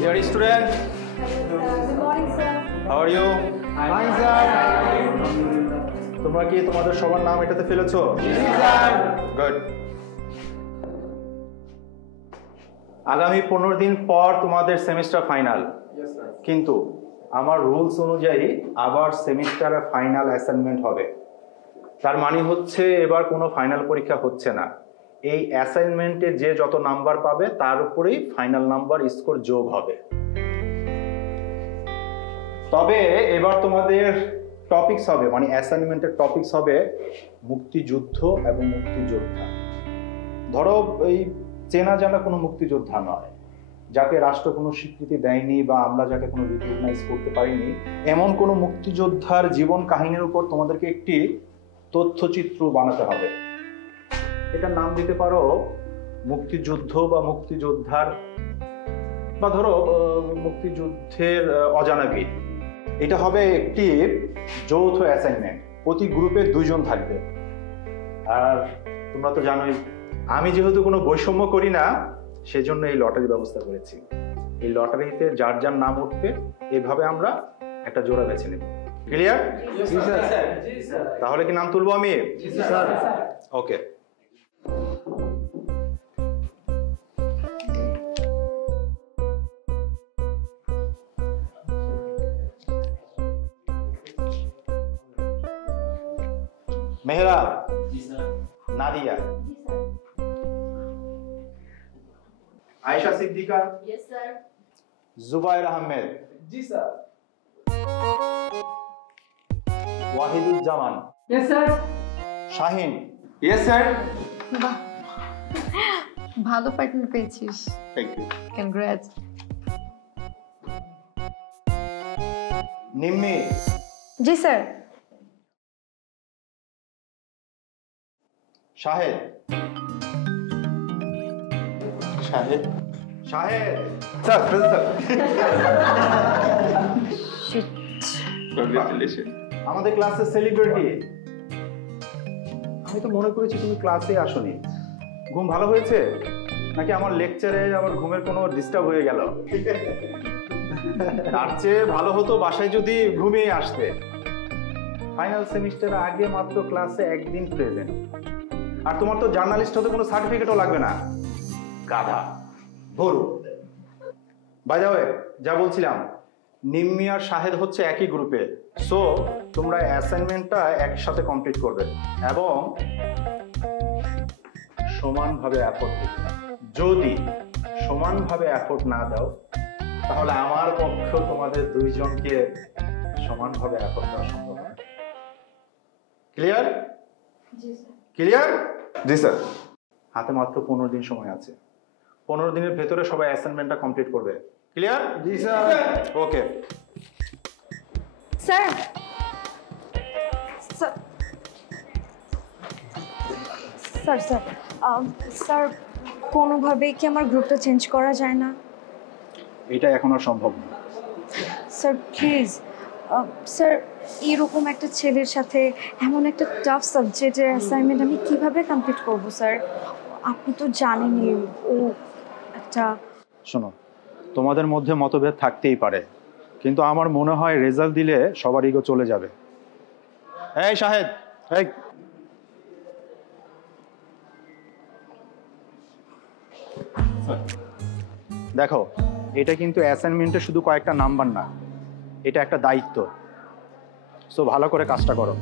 Dear student, Good morning, sir. how are you? Fine, sir. তোমরা কি তোমাদের সবার নাম এটাতে ফেলেছো? জি, স্যার। গুড। আগামী 15 দিন পর তোমাদের সেমিস্টার ফাইনাল। কিন্তু আমার রুলস অনুযায়ী আবার সেমিস্টারে ফাইনাল অ্যাসাইনমেন্ট হবে। তার মানে হচ্ছে এবার কোনো ফাইনাল পরীক্ষা হচ্ছে না। এই অ্যাসাইনমেন্টে যে যত নাম্বার পাবে তার উপরেই ফাইনাল নাম্বার স্কোর যোগ হবে। তবে এবার তোমাদের টপিকস হবে, মানে অ্যাসাইনমেন্টের টপিকস হবে মুক্তিযুদ্ধ এবং মুক্তিযোদ্ধা। ধরো এই চেনা জানা কোনো মুক্তিযোদ্ধা নয়, যাকে রাষ্ট্র কোনো স্বীকৃতি দেয়নি বা আমরা যাকে কোনো রিকগনাইজ করতে পারিনি, এমন কোনো মুক্তিযোদ্ধার জীবন কাহিনীর উপর তোমাদেরকে একটি তথ্যচিত্র বানাতে হবে। এটার নাম দিতে পারো মুক্তিযুদ্ধ বা মুক্তিযোদ্ধার, বা ধরো মুক্তিযুদ্ধের অজানা বীর। এটা হবে একটি যৌথ অ্যাসাইনমেন্ট, প্রতি গ্রুপে 2 জন থাকবে। আর তোমরা তো জানোই আমি যেহেতু কোনো বৈষম্য করি না, সেজন্য এই লটারি ব্যবস্থা করেছি। এই লটারিতে যার যার নাম উঠবে এইভাবে আমরা একটা জোড়া বেছে নেব। ক্লিয়ার? জি, স্যার। তাহলে কি নাম তুলবো আমি? জি, sir. Okay. Mehra, Nadia, Ayesha Siddiqa, Yes, sir. Zubair Ahmed, জি, sir. Wahiduzzaman, Yes, sir. Shahin. Yes, sir. বাহ, ভালো পার্টনার পেয়েছিস। Thank you. কনগ্রাটস। নিম্মি, জি sir. Shahed, Shahed, Shahed. Sir, sir. Congratulation. আমাদের ক্লাসের সেলিব্রিটি। আমি তো মনে করেছি তুমি ক্লাসে আসোনি। ঘুম ভালো হয়েছে নাকি আমার লেকচারে আবার ঘুমের কোনো ডিস্টার্ব হয়ে গেল? তার চেয়ে ভালো হতো বাসায় যদি ঘুমিয়ে আসতে। ফাইনাল সেমিস্টার আগে মাত্র ক্লাসে 1 দিন প্রেজেন্ট। আর তোমার তো জার্নালিস্ট হতে কোনো সার্টিফিকেটও লাগবে না। গাধা, গরু। বাই দ্য ওয়ে, যা বলছিলাম, নিম্মি আর শাহেদ হচ্ছে একই গ্রুপে। সো তোমরা অ্যাসাইনমেন্টটা একসাথে কমপ্লিট করবে এবং সমানভাবে এফোর্ট দিবে। যদি সমানভাবে এফোর্ট না দাও তাহলে আমার পক্ষে তোমাদের 2 জনকে সমানভাবে এফোর্ট দেওয়া সম্ভব না। ক্লিয়ার? ক্লিয়ার? জি, স্যার। হাতে মাত্র 15 দিন সময় আছে। 15 দিনের ভেতরে সবাই অ্যাসাইনমেন্টটা কমপ্লিট করবে। ক্লিয়ার? জি, sir. Okay. Sir, sir, sir, sir, sir, কোনোভাবেই কি আমার গ্রুপটা চেঞ্জ করা যায় না? এটা এখন আর সম্ভব না। স্যার প্লিজ, স্যার, এরকম একটা ছেলের সাথে এমন একটা টাফ সাবজেক্টের অ্যাসাইনমেন্ট আমি কিভাবে কমপ্লিট করব স্যার? আপনি তো জানেনই ও একটা। শোনো, তোমাদের মধ্যে মতভেদ থাকতেই পারে, কিন্তু আমার মনে হয় রেজাল্ট দিলে সবার ইগো চলে যাবে। এই শাহেদ, এই দেখো, এটা কিন্তু অ্যাসাইনমেন্টে শুধু কয়েকটা নাম্বার না, এটা একটা দায়িত্ব। সো ভালো করে কাজটা করো।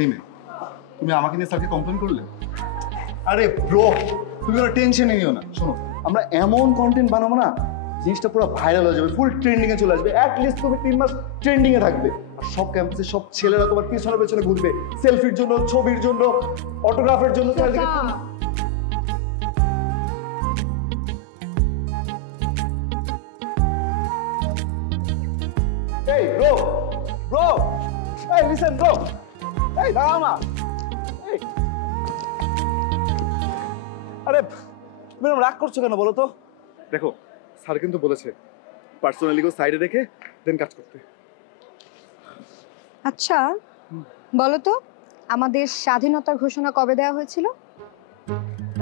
এই মেয়ে, তুমি আমাকে নিয়ে স্যারকে কমপ্লেন করলে? আরে ব্রো, তুমি কোনো টেনশন নিও না। শোনো, আমরা এমন কন্টেন্ট বানাবো না, জিনিসটা পুরো ভাইরাল হয়ে যাবে, ফুল ট্রেন্ডিং এ চলে আসবে। অ্যাটলিস্ট তুমি 3 মাস ট্রেন্ডিং এ থাকবে। আর সব ক্যাম্পাসে সব ছেলেরা তোমার পিছনে পেছনে ঘুরবে, সেলফির জন্য, ছবির জন্য, অটোগ্রাফের জন্য। এই ব্রো, ব্রো, এই লিসেন ব্রো, এই দাঁড়াও না। এই, আরে ম্যাডাম রাগ করছো কেন বলো তো? দেখো, স্যার কিন্তু বলেছে পার্সোনালিকে সাইডে রেখে দেন কাজ করতে। আচ্ছা বলো তো, আমাদের স্বাধীনতার ঘোষণা কবে দেওয়া হয়েছিল?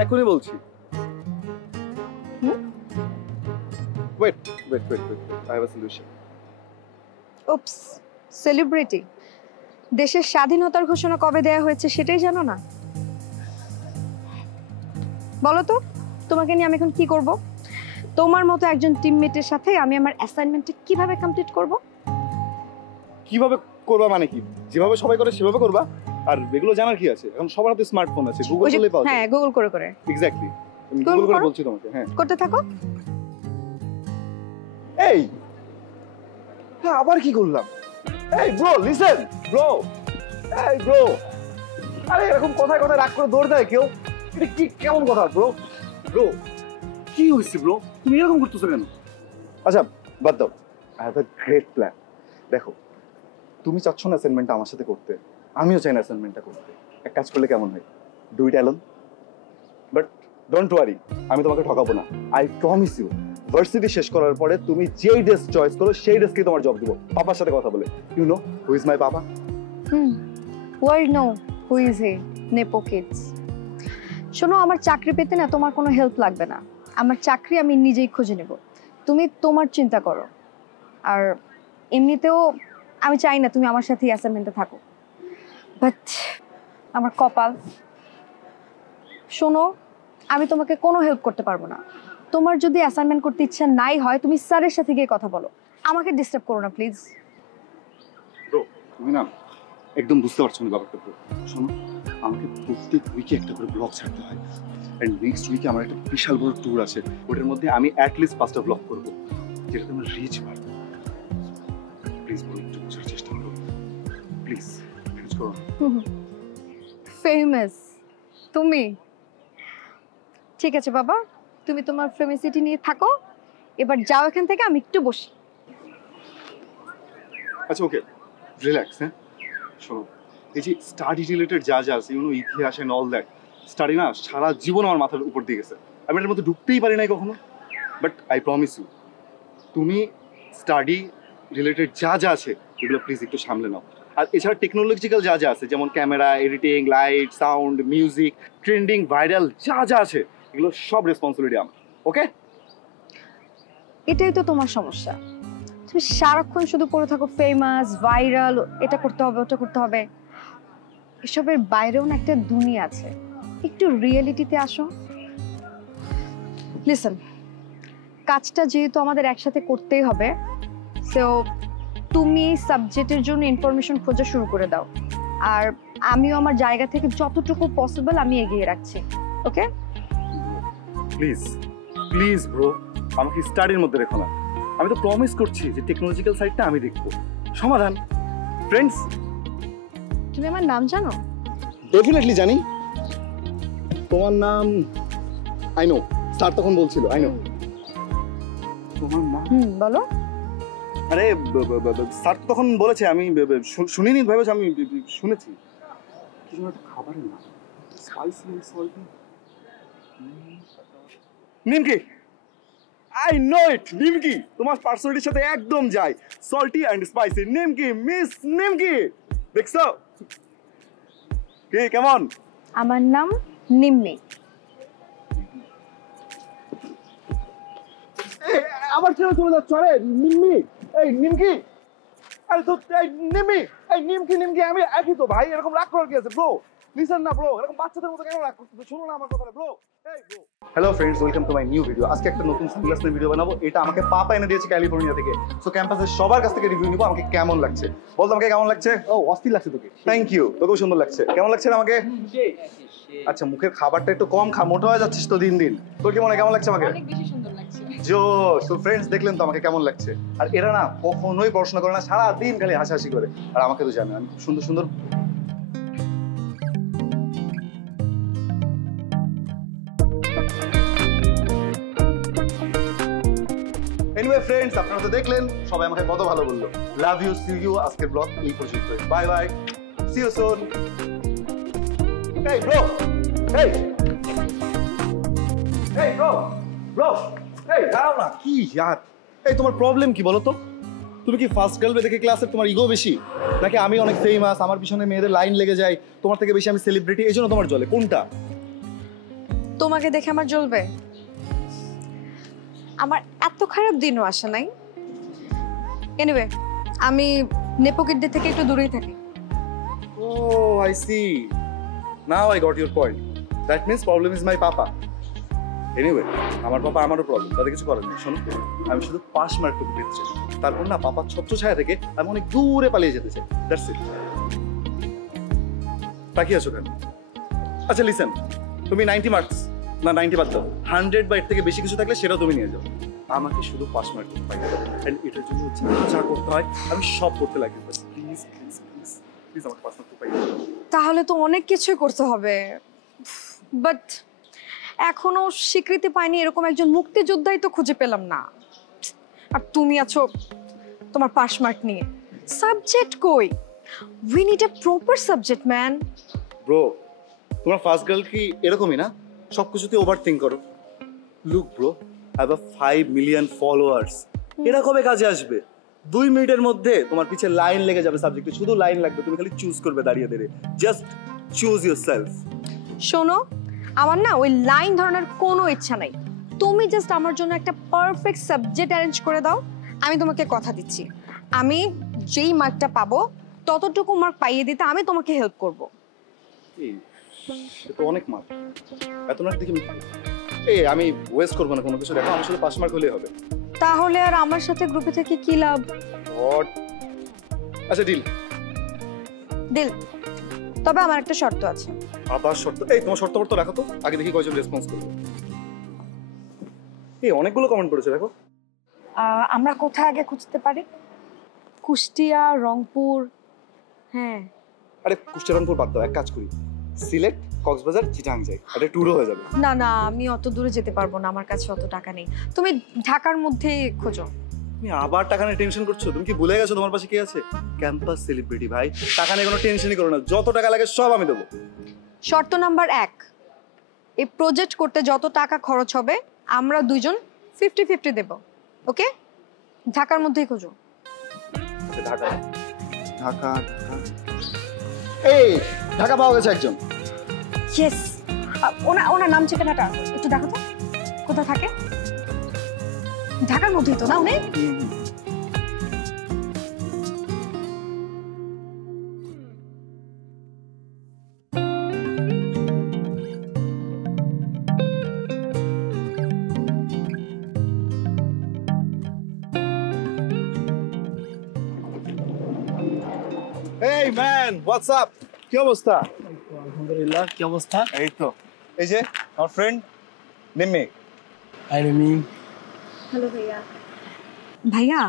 এখনই বলছি। Wait wait wait wait, I have a solution. Oops, celebrity. দেশের স্বাধীনতার ঘোষণা কবে দেয়া হয়েছে সেটাই জানো না? বলো তো, তোমাকে নিয়ে আমি এখন কি করব? তোমার মতো একজন টিমমেটের সাথে আমি আমার অ্যাসাইনমেন্টটা কিভাবে কমপ্লিট করব? কিভাবে করবা মানে কি? যেভাবে সবাই করে সেভাবে করবা। আর এগুলো জানার কি আছে? এখন সবার হাতে স্মার্টফোন আছে, গুগল ওই যে- করলেই পাওয়া যায়। হ্যাঁ, গুগল করে করে এক্স্যাক্টলি, আমি Google গুগল করে করো। বলছি তোমাকে। হ্যাঁ, করতে থাকো। এই হ্যাঁ, আবার কি করলাম? এই ব্রো, লিসেন ব্রো, এই ব্রো, আরে এরকম কথায় কথায় রাগ করে দৌড় দেয় কেউ? এটা কি কেমন কথা ব্রো? ব্রো কি হয়েছে ব্রো? তুমি এরকম করতেছো কেন? আচ্ছা বাদ দাও, I have a great plan. দেখো, তুমি চাচ্ছ না অ্যাসাইনমেন্টটা আমার সাথে করতে, আমিও চাই না অ্যাসাইনমেন্টটা করতে। এক কাজ করলে কেমন হয়? Do it alone. But don't worry, আমি তোমাকে ঠকাবো না। আই প্রমিস ইউ, ভার্সিটি শেষ করার পরে তুমি যেই ডেস্ক চয়েস করো সেই ডেস্কে তোমার জব দিব, পাপার সাথে কথা বলে। You know who is my papa? World know who is he, nepo kids. শোনো, আমার চাকরি পেতে না তোমার কোনো হেল্প লাগবে না। আমার চাকরি আমি নিজেই খুঁজে নেব, তুমি তোমার চিন্তা করো। আর এমনিতেও আমি চাই না তুমি আমার সাথে অ্যাসাইনমেন্টে থাকো, বাট আমার কপাল। শোনো, আমি তোমাকে কোনো হেল্প করতে পারবো না। তোমার যদি অ্যাসাইনমেন্ট করতে ইচ্ছা নাই হয়, তুমি স্যারের সাথে গিয়ে কথা বলো, আমাকে ডিস্টার্ব করো না প্লিজ। ব্রো, তুমি না একদম বুঝতে পারছো না ব্যাপারটা ব্রো। শোনো, আমাকে প্রত্যেক উইকে একটা করে ব্লগ ছাড়তে হয়, অ্যান্ড নেক্সট উইকে আমার একটা বিশাল বড় ট্যুর আছে। ওটার মধ্যে আমি অ্যাটলিস্ট 5টা ব্লগ করবো, যেটাতে আমার রিচ বাড়বে। প্লিজ ব্রো, একটু বোঝার চেষ্টা করো, প্লিজ ম্যানেজ করো। ফেমাস তুমি? ঠিক আছে বাবা, তুমি তোমার ফেমিসিটি নিয়ে থাকো, এবার যাও এখান থেকে, আমি একটু বসি। আচ্ছা ওকে, রিল্যাক্স। হ্যাঁ শোনো, এই যে স্টাডি রিলেটেড যা যা আছে, ইউনো ইতিহাস অ্যান্ড অল দ্যাট, স্টাডি না সারা জীবন আমার মাথার উপর দিয়ে গেছে, আমি এটার মধ্যে ঢুকতেই পারি নাই কখনো। বাট আই প্রমিস ইউ, তুমি স্টাডি রিলেটেড যা যা আছে এগুলো প্লিজ একটু সামলে নাও। আর এছাড়া টেকনোলজিক্যাল যা যা আছে, যেমন camera, editing, light, sound, music, trending, viral যা যা আছে, এগুলো সব রেসপন্সিবিলিটি আমার। ওকে? এটাই তো তোমার সমস্যা, তুমি সারাক্ষণ শুধু পড়ে থাকো ফেমাস, ভাইরাল, এটা করতে হবে, ওটা করতে হবে। এসবের বাইরেও না একটা দুনিয়া আছে, একটু রিয়েলিটিতে আসো। লিসেন, কাজটা যেহেতু আমাদের একসাথে করতেই হবে, সো তুমি এই সাবজেক্টের জন্য ইনফরমেশন খোঁজা শুরু করে দাও, আর আমিও আমার জায়গা থেকে যতটুকু পসিবল আমি এগিয়ে রাখছি। ওকে? প্লিজ প্লিজ ব্রো, আমাকে স্টাডির মধ্যে রেখো না। আমি তো প্রমিস করছি যে টেকনোলজিক্যাল সাইডটা আমি দেখবো। সমাধান ফ্রেন্ডস। তুমি আমার নাম জানো? ডেফিনেটলি জানি। তোমার নাম আই নো, স্যার তখন বলছিল আই নো। তোমার নাম? বলো। আরে স্যার তখন বলেছে, আমি শুনিনি ভেবেছি, আমি শুনেছি কি যেন একটা খাবারের নাম, spicy and salty. Nimki, I know it, Nimki তোমার পার্সোনালিটির সাথে একদম যায়। Salty and spicy, Nimki, miss Nimki. দেখছো কি কেমন? আমার নাম নিম্মি। আবার কেন চলে যাচ্ছ? আরে নিম্মি, এই নিমকি, আরে তো এই নিম্মি, এই নিমকি নিমকি আমি একই তো ভাই, এরকম রাগ করার কি আছে ব্রো? লিসেন না ব্রো, এরকম বাচ্চাদের মতো কেন রাগ করতেছো? শোনো না আমার কথাটা ব্রো। এই bro. Hello friends, welcome to my new video. আজকে একটা নতুন সানগ্লাস নিয়ে ভিডিও বানাবো। এটা আমাকে পাপা এনে দিয়েছে ক্যালিফোর্নিয়া থেকে। সো ক্যাম্পাসের সবার কাছ থেকে রিভিউ নিবো, আমাকে কেমন লাগছে। বল আমাকে কেমন লাগছে? ও অস্থির লাগছে তোকে, থ্যাংক ইউ, তোকেও সুন্দর লাগছে। কেমন লাগছে না আমাকে? আচ্ছা, মুখের খাবারটা একটু কম খা, মোটা হয়ে যাচ্ছিস তো দিন দিন। তোর কি মনে হয় কেমন লাগছে আমাকে? অনেক বেশি সুন্দর লাগছে। তো ফ্রেন্ডস দেখলেন তো আমাকে কেমন লাগছে। আর এরা না কখনোই পড়াশোনা করে না, সারাদিন খালি হাসাহাসি করে। আর আমাকে তো জানে আমি খুব সুন্দর সুন্দর। এনিওয়ে ফ্রেন্ডস, আপনারা তো দেখলেন সবাই আমাকে কত ভালো বললো। Love you, see you. আজকের ব্লগ এই পর্যন্ত। Bye bye, see you soon. এই ব্রো, এই এই ব্রো, ব্রো, এই দাঁড়াও না। কি ইয়ার, এই তোমার প্রবলেম কি বলো তো? তুমি কি ফার্স্ট গার্ল দেখে ক্লাসে তোমার ইগো বেশি, নাকি আমি অনেক ফেমাস, আমার পিছনে মেয়েদের লাইন লেগে যায়, তোমার থেকে বেশি আমি সেলিব্রিটি, এই জন্য তোমার জলে? কোনটা? তোমাকে দেখে আমার জ্বলবে? আমার এত খারাপ দিনও আসে নাই। এনিওয়ে, আমি নেপোকিটদের থেকে একটু দূরেই থাকি। Oh, I see. Now I got your point. That means problem is my papa. Anyway, আমার পাপা আমারও প্রবলেম, তাতে কিছু করার নেই। শোনো, আমি শুধু পাস মার্কটুকু পেতে চাই। তারপর না পাপা ছত্র ছায়া থেকে আমি অনেক দূরে পালিয়ে যেতে চাই। That's it. তাকিয়ে আছো কেন? আচ্ছা লিসেন, তুমি 90 মার্কস না 90 বাদ দাও, 100 বা এর থেকে বেশি কিছু থাকলে সেটাও তুমি নিয়ে যাও। আমাকে শুধু পাস মার্ক পাই দাও। এন্ড এটার জন্য যা করতে হয় আমি সব করতে লাগি। প্লিজ প্লিজ প্লিজ প্লিজ আমাকে পাস মার্ক পাই দাও। তাহলে তো অনেক কিছুই করতে হবে, বাট এখনো স্বীকৃতি পাইনি এরকম একজন মুক্তিযোদ্ধাই তো খুঁজে পেলাম না। আর তুমি আছো তোমার পাস মার্ক নিয়ে। সাবজেক্ট কই? We need a proper subject man. Bro, তোমার ফার্স্ট গার্ল কি এরকমই না? সব কিছুতে ওভার থিঙ্ক করো। Look bro, I have 5 million followers. এটা কবে কাজে আসবে? 2 মিনিটের মধ্যে তোমার পিছে লাইন লেগে যাবে সাবজেক্টে, শুধু লাইন লাগবে, তুমি খালি চুজ করবে দাঁড়িয়ে দাঁড়িয়ে। Just choose yourself. শোনো, আমার না ওই লাইন ধরানোর কোনো ইচ্ছা নাই। তুমি জাস্ট আমার জন্য একটা পারফেক্ট সাবজেক্ট অ্যারেঞ্জ করে দাও। আমি তোমাকে কথা দিচ্ছি, আমি যেই মার্কটা পাবো ততটুকু মার্ক পাইয়ে দিতে আমি তোমাকে হেল্প করব। সে তো অনেক মার্ক, এত মার্ক দেখে এই আমি ওয়েস্ট করবো না কোনো কিছু। দেখো আমার শুধু পাস মার্ক হলেই হবে। তাহলে আর আমার সাথে গ্রুপে থেকে কি লাভ? হোয়াট? আচ্ছা ডিল। দিল, তবে আমার একটা শর্ত আছে। আবার শর্ত? এই তোমার শর্ত তো রাখো তো, আগে দেখি কয়জন রেসপন্স করবে। এই অনেকগুলো কমেন্ট করেছে দেখো। আমরা কোথায় আগে খুঁজতে পারি? কুষ্টিয়া, রংপুর। হ্যাঁ, আরে কুষ্টিয়ারনপুর বাদ দাও, এক কাজ করি, সিলেট, কক্সবাজার, চিটাং যাই, একটা ট্যুরও হয়ে যাবে। না না, আমি অত দূরে যেতে পারবো না, আমার কাছে অত টাকা নেই। তুমি ঢাকার মধ্যে খোঁজো। তুমি আবার টাকা নিয়ে টেনশন করছো? তুমি কি ভুলে গেছো তোমার পাশে কে আছে? ক্যাম্পাস সেলিব্রিটি ভাই, টাকা নিয়ে কোনো টেনশনই করো না, যত টাকা লাগে সব আমি দেবো। শর্ত নাম্বার 1, এই প্রজেক্ট করতে যত টাকা খরচ হবে আমরা দুইজন 50-50 দেব। ওকে? ঢাকার মধ্যেই খোঁজো। ঢাকা ঢাকা এই ঢাকা পাওয়া গেছে একজন। ইয়েস, ওনার নাম ঠিকানাটা একটু দেখো তো, কোথায় থাকে? ঢাকার মধ্যেই তো না উনি? এই ম্যান, হোয়াটস আপ? কি অবস্থা? আলহামদুলিল্লাহ, কি অবস্থা? এই তো, এই যে আমার friend Nimmi. Hi Rimi. Hello ভাইয়া। ভাইয়া,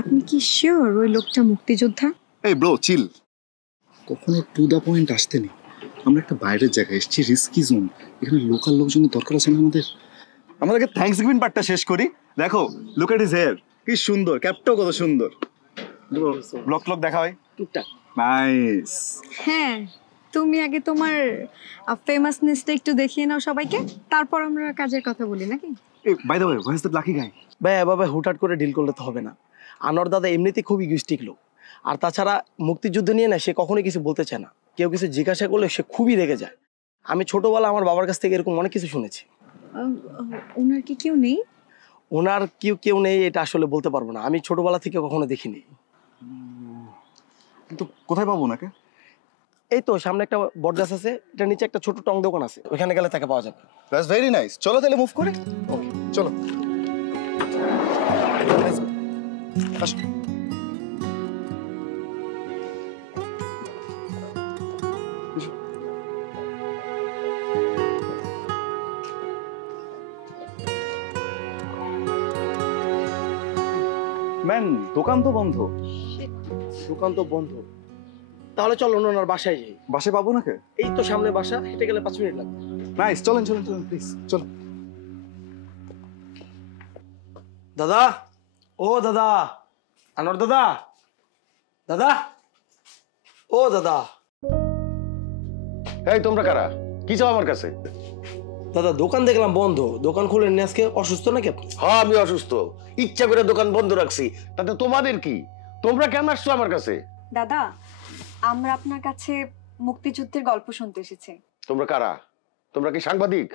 আপনি কি শিওর ওই লোকটা মুক্তিযোদ্ধা? এই ব্রো চিল, কখনো টু দা পয়েন্ট আসতে নেই। আমরা একটা বাইরের জায়গায় এসেছি, রিস্কি জোন, এখানে লোকাল লোকজনের দরকার আছে না আমাদের। আমাদেরকে থ্যাঙ্কস গিভিং পার্টটা শেষ করি। দেখো, লুক এট হিজ হেয়ার, কি সুন্দর, ক্যাপটাও কত সুন্দর। ব্লক ব্লক দেখা হয় টুকটাক। নাইস। হ্যাঁ, তুমি আগে তোমার ফেমাসনেসটা একটু দেখিয়ে নাও সবাইকে, তারপর আমরা কাজের কথা বলি নাকি? By the way, where is that lucky guy? ভাই এভাবে হুটহাট করে ডিল করলে তো হবে না। আনোয়ার দাদা এমনিতে খুব ইগোইস্টিক লোক, আর তাছাড়া মুক্তিযুদ্ধ নিয়ে না সে কখনোই কিছু বলতে চায় না। কেউ কিছু জিজ্ঞাসা করলে সে খুবই রেগে যায়। আমি ছোটবেলা আমার বাবার কাছ থেকে এরকম অনেক কিছু শুনেছি। ওনার কি কেউ নেই? ওনার কেউ নেই এটা আসলে বলতে পারবো না, আমি ছোটবেলা থেকে কখনো দেখিনি। কিন্তু কোথায় পাবো ওনাকে? এই তো সামনে একটা বটগাছ আছে, এটা নিচে একটা ছোট টং দোকান আছে, ওখানে গেলে তাকে পাওয়া যাবে। That's very nice. চলো তাহলে মুভ করি। ওকে চলো, আসো। ম্যান, দোকান তো বন্ধ। দোকান তো বন্ধ, তাহলে চলো ওনার বাসায় যাই। বাসে পাবো নাকি? এই তো সামনে বাসা, হেঁটে গেলে 5 মিনিট লাগবে। নাইস, চলেন চলেন চলেন প্লিজ চলো। দাদা, ও দাদা, আনোয়ার দাদা, দাদা, ও দাদা। এই তোমরা কারা? কি চাও আমার কাছে? দাদা দোকান দেখলাম বন্ধ, দোকান খুলেন আজকে, অসুস্থ নাকি আপনি? হ্যাঁ আমি অসুস্থ, ইচ্ছা করে দোকান বন্ধ রাখছি, তাতে তোমাদের কি? তোমরা কেন আসছো আমার কাছে? দাদা, আমরা আপনার কাছে মুক্তিযুদ্ধের গল্প শুনতে এসেছি। তোমরা কারা? তোমরা কি সাংবাদিক?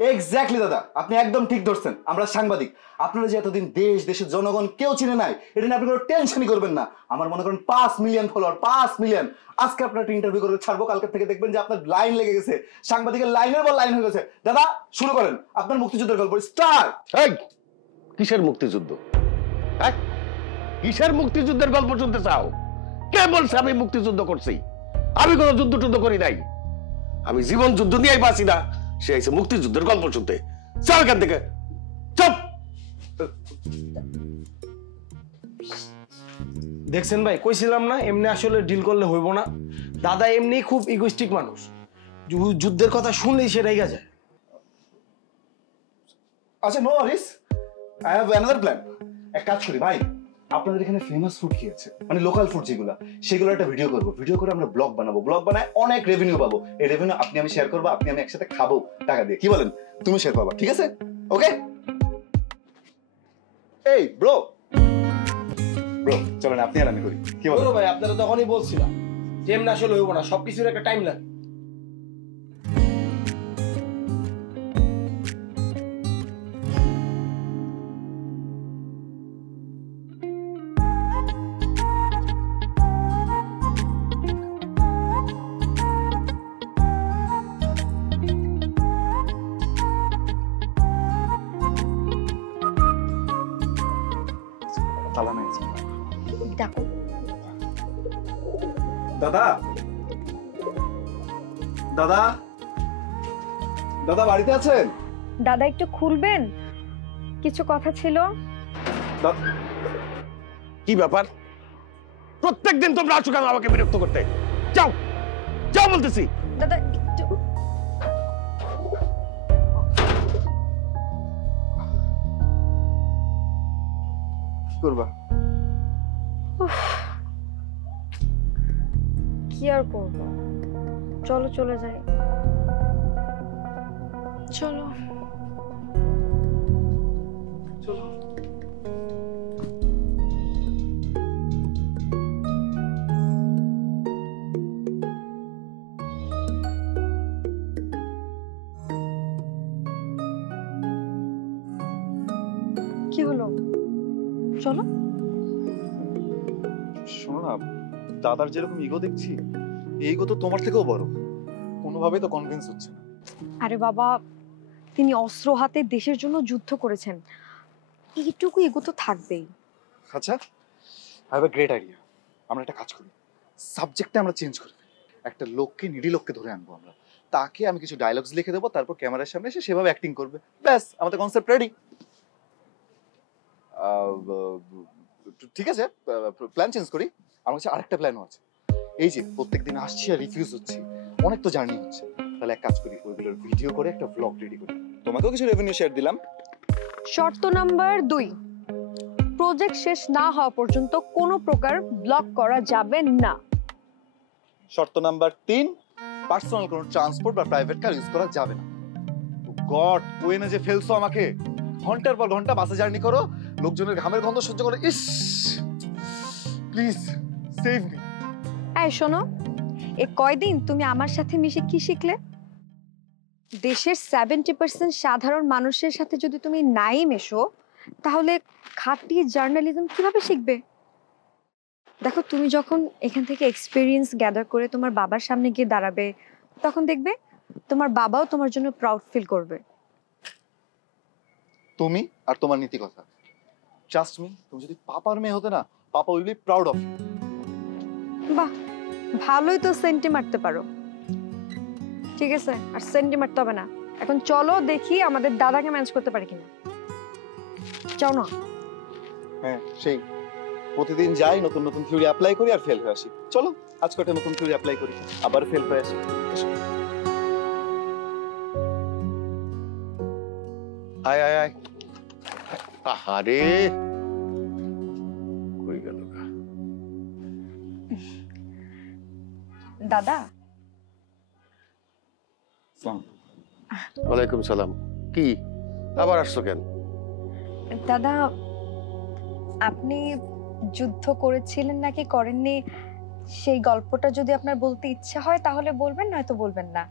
এক্স্যাক্টলি দাদা, আপনি একদম ঠিক ধরছেন। আমরা সাংবাদিক, আপনারা যে এতদিন দেশ দেশের জনগণ কেউ চিনে নাই, এটা নিয়ে আপনি কোনো টেনশনই করবেন না। আমার মনে করেন 5 মিলিয়ন ফলোয়ার, 5 মিলিয়ন। আজকে আপনার একটা ইন্টারভিউ করে ছাড়বো, কালকে থেকে দেখবেন যে আপনার লাইন লেগে গেছে, সাংবাদিকের লাইনের পর লাইন হয়ে গেছে। দাদা শুরু করেন আপনার মুক্তিযুদ্ধের গল্প, স্টার্ট। এই কিসের মুক্তিযুদ্ধ? হ্যাঁ, কিসের মুক্তিযুদ্ধের গল্প শুনতে চাও? কে বলছে আমি মুক্তিযুদ্ধ করছি? আমি কোনো যুদ্ধ টুদ্ধ করি নাই। আমি জীবন যুদ্ধ নিয়েই বাঁচি না, সে আইছে মুক্তিযুদ্ধের গল্প শুনতে। চল এখান থেকে, চুপ। দেখছেন ভাই, কইছিলাম না এমনি আসলে ডিল করলে হইব না। দাদা এমনি খুব ইগোইস্টিক মানুষ, যুদ্ধের কথা শুনলেই সে রেগে যায়। আচ্ছা, no Warsi, I have another plan. এক কাজ করি ভাই, আপনাদের এখানে ফেমাস ফুড কি আছে, মানে লোকাল ফুড যেগুলো, সেগুলো একটা ভিডিও করবো। ভিডিও করে আমরা ব্লগ বানাবো, ব্লগ বানায় অনেক রেভিনিউ পাবো। এই রেভিনিউ আপনি আমি শেয়ার করবো, আপনি আমি একসাথে খাবো টাকা দিয়ে। কি বলেন? তুমি শেয়ার পাবা, ঠিক আছে? ওকে। এই ব্রো, ব্রো চলেন আপনি আর আমি করি। কি বলেন? বলো ভাই, আপনারা তখনই বলছিলাম যে এমনি আসলে হইব না, সবকিছুর একটা টাইম লাগে। তালা নাই। ডাকো। দাদা, দাদা, দাদা বাড়িতে আছেন? দাদা একটু খুলবেন, কিছু কথা ছিল। কি ব্যাপার? প্রত্যেকদিন তোমরা আসো কেন আমাকে বিরক্ত করতে? যাও, যাও বলতেছি। দাদা একটু কি করবা? কি আর করব, চলো চলে যাই। চলো। কি হলো? চলো। শোনো না, দাদার যেরকম ইগো দেখছি, এই ইগো তো তোমার থেকেও বড়। কোনোভাবেই তো কনভিন্স হচ্ছে না। আরে বাবা, তিনি অস্ত্র হাতে দেশের জন্য যুদ্ধ করেছেন, এইটুকু ইগো তো থাকবেই। আচ্ছা, I have a great idea. আমরা একটা কাজ করি, সাবজেক্টটা আমরা চেঞ্জ করে ফেলি। একটা লোককে, নিডি লোককে ধরে আনবো আমরা, তাকে আমি কিছু ডায়লগস লিখে দেবো, তারপর ক্যামেরার সামনে এসে সেভাবে অ্যাক্টিং করবে। ব্যাস, আমাদের কনসেপ্ট রেডি। ঠিক আছে, প্ল্যান চেঞ্জ করি। আমার কাছে আরেকটা প্ল্যানও আছে। এই যে প্রত্যেকদিন আসছি আর রিফিউজ হচ্ছি, অনেক তো জার্নি হচ্ছে। তাহলে এক কাজ করি, ওইগুলোর ভিডিও করে একটা ব্লগ রেডি করি, তোমাকেও কিছু রেভিনিউ শেয়ার দিলাম। শর্ত নাম্বার 2, প্রজেক্ট শেষ না হওয়া পর্যন্ত কোনো প্রকার ব্লক করা যাবে না। শর্ত নাম্বার 3, পার্সোনাল কোনো ট্রান্সপোর্ট বা প্রাইভেট কার ইউজ করা যাবে না। গড, কোয়েনে যে ফেলছো আমাকে, ঘন্টার পর ঘন্টা বাসে জার্নি করো, লোকজনের ঘামের গন্ধ সহ্য করো। ইস, প্লিজ সেভ মি। এই শোনো, এই কয়দিন তুমি আমার সাথে মিশে কি শিখলে? দেশের 70% সাধারণ মানুষের সাথে যদি তুমি নাই মেশো, তাহলে খাঁটি জার্নালিজম কিভাবে শিখবে? দেখো, তুমি যখন এখান থেকে এক্সপিরিয়েন্স গ্যাদার করে তোমার বাবার সামনে গিয়ে দাঁড়াবে, তখন দেখবে তোমার বাবাও তোমার জন্য প্রাউড ফিল করবে। তুমি আর তোমার নীতি কথা, ট্রাস্ট মি, তুমি যদি পাপার মেয়ে হতে না, papa will be proud of you. বাহ, ভালোই তো সেন্টি মারতে পারো। ঠিক আছে, আর সেন্টি মারতে হবে না। এখন চলো দেখি আমাদের দাদাকে ম্যানেজ করতে পারি কিনা। যাও না। হ্যাঁ, সেই প্রতিদিন যাই, নতুন নতুন থিওরি অ্যাপ্লাই করি আর ফেল হয়ে আসি। চলো আজকে একটা নতুন থিওরি অ্যাপ্লাই করি, আবার ফেল হয়ে আসি। আয় আয় আয়। আহারে, কই গেল? দাদা। ওয়ালাইকুম সালাম। কি আবার আসছো কেন? দাদা, আপনি যুদ্ধ করেছিলেন নাকি করেননি, সেই গল্পটা যদি আপনার বলতে ইচ্ছা হয় তাহলে বলবেন, নয়তো বলবেন না।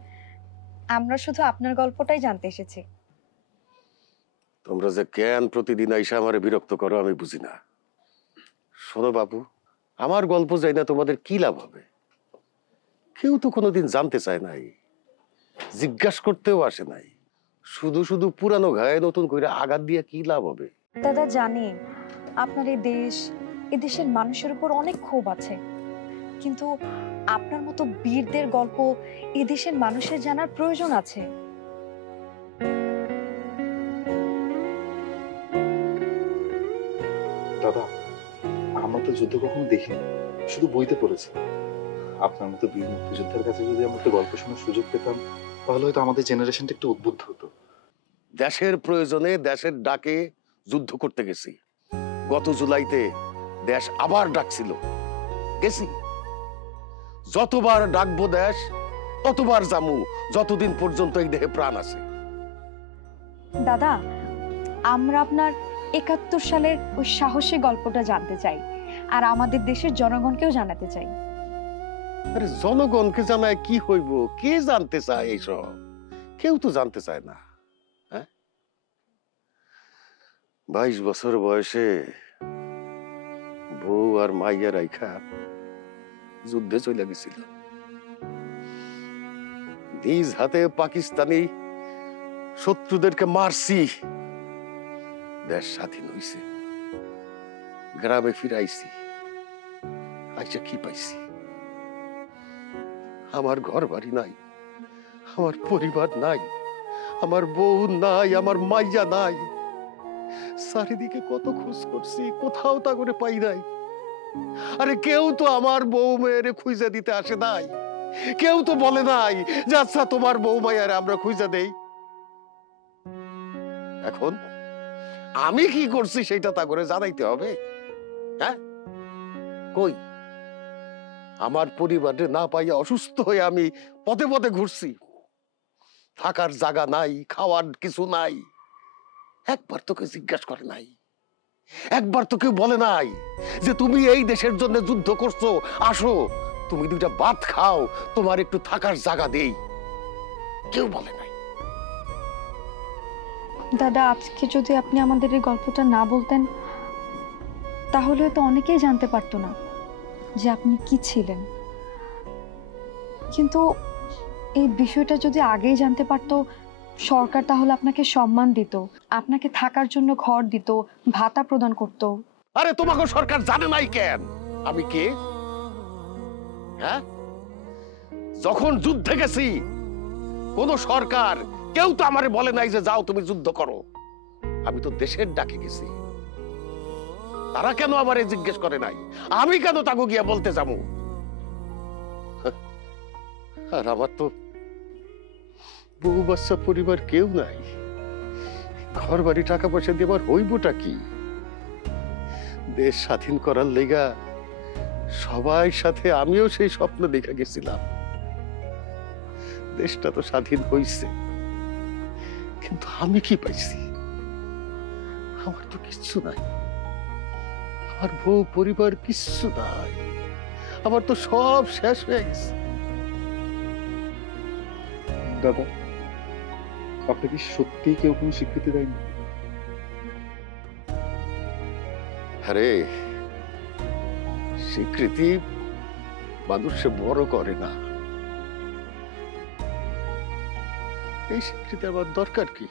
আমরা শুধু আপনার গল্পটাই জানতে এসেছি। তোমরা যে কেন প্রতিদিন আইসা আমারে বিরক্ত করো আমি বুঝি না। শোনো বাবু, আমার গল্প যাই না তোমাদের কি লাভ হবে? কেউ তো কোনোদিন জানতে চায় নাই, জিজ্ঞাসা করতেও আসে নাই। শুধু শুধু পুরানো গায়ে নতুন করে আঘাত দিয়ে কি লাভ হবে? দাদা জানি আপনার এই দেশ, এ দেশের মানুষের উপর অনেক ক্ষোভ আছে, কিন্তু আপনার মতো বীরদের গল্প এ দেশের মানুষের জানার প্রয়োজন আছে। দাদা, আমরা তো যুদ্ধ কখনো দেখিনি, শুধু বইতে পড়েছি। আপনার মতো বীর মুক্তিযোদ্ধার কাছে যদি আমরা একটা গল্প শোনার সুযোগ পেতাম, তাহলে হয়তো আমাদের জেনারেশনটা একটু উদ্বুদ্ধ হতো। দেশের প্রয়োজনে দেশের ডাকে যুদ্ধ করতে গেছি। গত জুলাইতে দেশ আবার ডাকছিল, গেছি। যতবার ডাকবো দেশ ততবার জামু, যতদিন পর্যন্ত এই দেহে প্রাণ আছে। দাদা, আমরা আপনার ৭১ সালের ওই সাহসী গল্পটা জানতে চাই, আর আমাদের দেশের জনগণকেও জানাতে চাই। আরে জনগণকে জানায় কি হইব? কে জানতে চায় এইসব? কেউ তো জানতে চায় না। 22 বছর বয়সে বউ আর মাইয়া রাইখা যুদ্ধে চলে গেছিল। নিজ হাতে পাকিস্তানি শত্রুদেরকে মারছি, দেশ স্বাধীন হইছে। গ্রামে ফিরাইছি, আইসা কি পাইছি? আমার ঘর বাড়ি নাই, আমার পরিবার নাই, আমার বউ নাই, আমার মাইয়া নাই। চারিদিকে কত খোঁজ করছি, কোথাও তা করে পাই নাই। আরে কেউ তো আমার বউ মেয়েরে খুঁজে দিতে আসে নাই। কেউ তো বলে নাই যে আচ্ছা তোমার বউ মাইয়ারে আমরা খুঁজে দেই। এখন আমি কি করছি সেটা তা করে জানাইতে হবে? হ্যাঁ, কই? আমার পরিবারে না পাইয়া অসুস্থ হয়ে আমি পথে পথে ঘুরছি। থাকার জায়গা নাই, খাওয়ার কিছু নাই। একবার তোকে জিজ্ঞাসা করে নাই, একবার তোকে বলে নাই যে তুমি এই দেশের জন্য যুদ্ধ করছো, আসো তুমি দুইটা ভাত খাও, তোমার একটু থাকার জায়গা দেই? কেউ বলে নাই। দাদা, আজকে যদি আপনি আমাদের এই গল্পটা না বলতেন, তাহলে তো অনেকেই জানতে পারতো না যে আপনি কি ছিলেন। কিন্তু এই বিষয়টা যদি আগেই জানতে পারতো, সরকার তাহলে আপনাকে সম্মান দিত, আপনাকে থাকার জন্য ঘর দিত, ভাতা প্রদান করত। আরে তোমাকে সরকার জানে নাই কেন আমি কে? হ্যাঁ, যখন যুদ্ধে গেছি কোন সরকার কেউ তো আমারে বলে নাই যে যাও তুমি যুদ্ধ করো। আমি তো দেশের ডাকে গেছি। তারা কেন আমারে জিজ্ঞেস করে নাই? আমি কেন তাকে গিয়া বলতে যাবো? আর আমার তো বউ বাচ্চা পরিবার কেউ নাই, ঘর বাড়ি টাকা পয়সা দেবার হইবটা কি? দেশ স্বাধীন করার লেগা সবাই সাথে আমিও সেই স্বপ্ন দেখে গেছিলাম। দেশটা তো স্বাধীন হইছে, কিন্তু আমি কি পাইছি? আমার তো কিচ্ছু নাই, আমার বউ পরিবার কিচ্ছু নাই, আমার তো সব শেষ হয়ে গেছে। দাদা, আপনাকে সত্যি কেউ কোনো স্বীকৃতি দেয়নি? আরে স্বীকৃতি মানুষে বড় করে না, এই স্বীকৃতি আমার দরকার কি?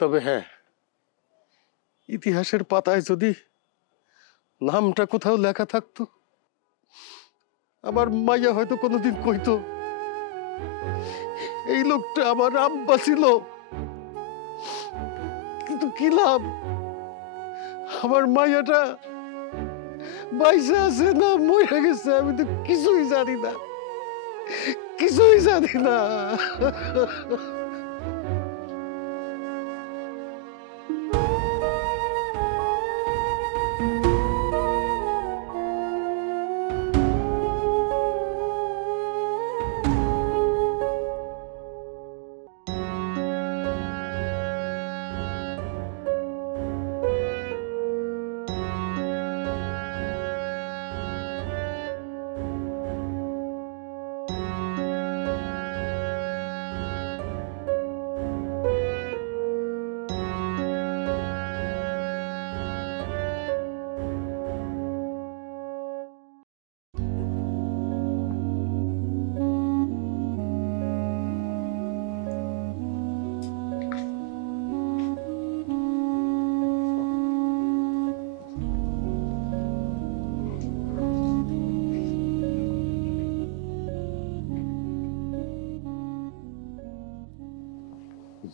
তবে হ্যাঁ, ইতিহাসের পাতায় যদি নামটা কোথাও লেখা থাকতো, আমার মাইয়া হয়তো কোনোদিন কইতো এই লোকটা আমার আব্বা ছিল। কিন্তু কি লাভ? আমার মাইয়াটা বাইসে আছে না মরে গেছে আমি তো কিছুই জানি না, কিছুই জানি না।